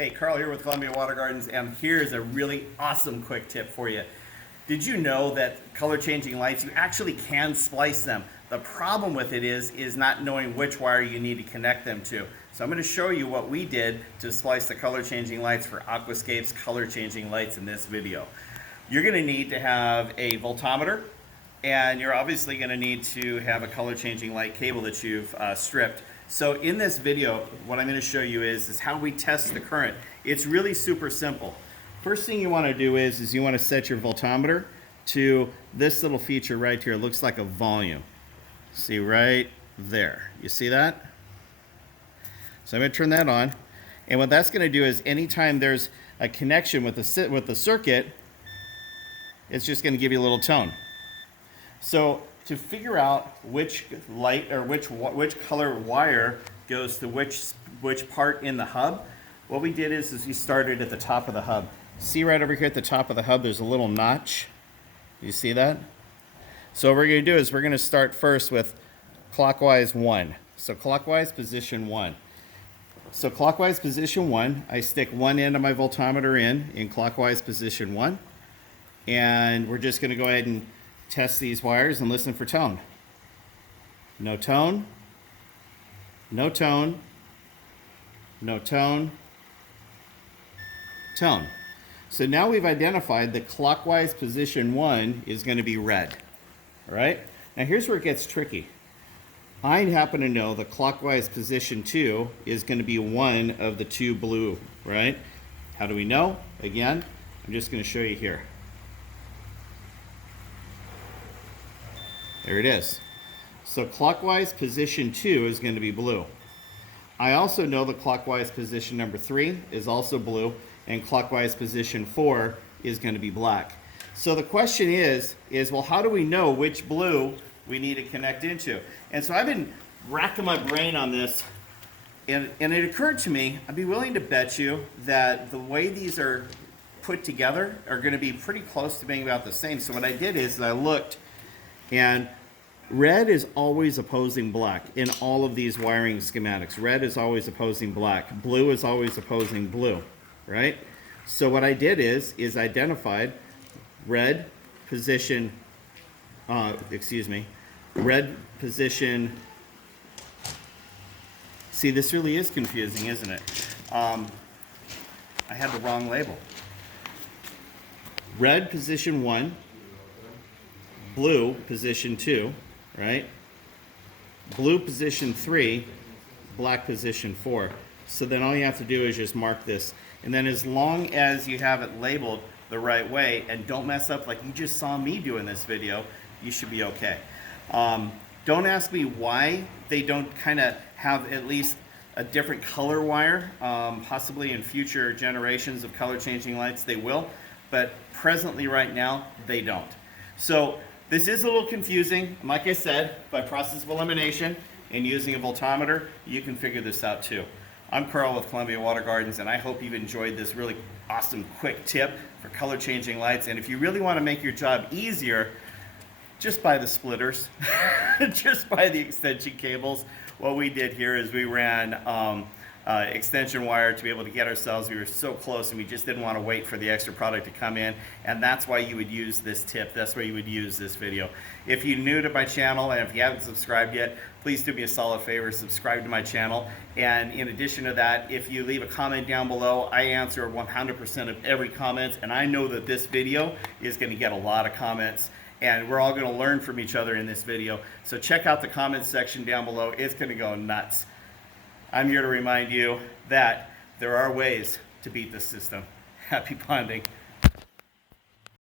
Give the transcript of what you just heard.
Hey, Carl here with Columbia Water Gardens, and here's a really awesome quick tip for you. Did you know that color changing lights, you actually can splice them? The problem with it is not knowing which wire you need to connect them to. So I'm going to show you what we did to splice the color changing lights for Aquascape's color changing lights in this video. You're going to need to have a voltmeter, and you're obviously going to need to have a color changing light cable that you've stripped. So in this video, what I'm going to show you is how we test the current. It's really super simple. First thing you want to do is you want to set your voltmeter to this little feature right here. It looks like a volume. See right there. You see that? So I'm going to turn that on. And what that's going to do is anytime there's a connection with the circuit, it's just going to give you a little tone. So to figure out which light or which color wire goes to which part in the hub, what we did is we started at the top of the hub. See right over here at the top of the hub, there's a little notch. You see that? So what we're going to do is we're going to start first with clockwise 1. So clockwise position 1. So clockwise position 1, I stick one end of my voltmeter in clockwise position 1. And we're just going to go ahead and test these wires and listen for tone. No tone, no tone, no tone, tone. So now we've identified that clockwise position 1 is going to be red. All right? Now here's where it gets tricky. I happen to know that clockwise position 2 is going to be one of the two blue, right? How do we know? Again, I'm just going to show you here. There it is. So clockwise position 2 is going to be blue. I also know that clockwise position number 3 is also blue, and clockwise position 4 is going to be black. So the question is well, how do we know which blue we need to connect into? And so I've been racking my brain on this, and it occurred to me, I'd be willing to bet you that the way these are put together are going to be pretty close to being about the same. So what I did is I looked, and red is always opposing black in all of these wiring schematics. Red is always opposing black. Blue is always opposing blue, right? So what I did is identified red position, red position. See, this really is confusing, isn't it? I had the wrong label. Red position 1, blue position 2, right? Blue position 3, black position 4. So then all you have to do is just mark this. And then as long as you have it labeled the right way and don't mess up like you just saw me do in this video, you should be okay. Don't ask me why they don't kind of have at least a different color wire. Possibly in future generations of color changing lights they will, but presently right now they don't. So this is a little confusing. Like I said, by process of elimination and using a voltmeter, you can figure this out too. I'm Carl with Columbia Water Gardens, and I hope you've enjoyed this really awesome quick tip for color changing lights. And if you really want to make your job easier, just buy the splitters, just buy the extension cables. What we did here is we ran extension wire to be able to get ourselves. We were so close and we just didn't want to wait for the extra product to come in, and that's why you would use this tip. That's why you would use this video. If you're new to my channel and if you haven't subscribed yet, please do me a solid favor, subscribe to my channel. And in addition to that, if you leave a comment down below, I answer 100% of every comment, and I know that this video is going to get a lot of comments, and we're all going to learn from each other in this video. So check out the comments section down below. It's going to go nuts. I'm here to remind you that there are ways to beat the system. Happy ponding.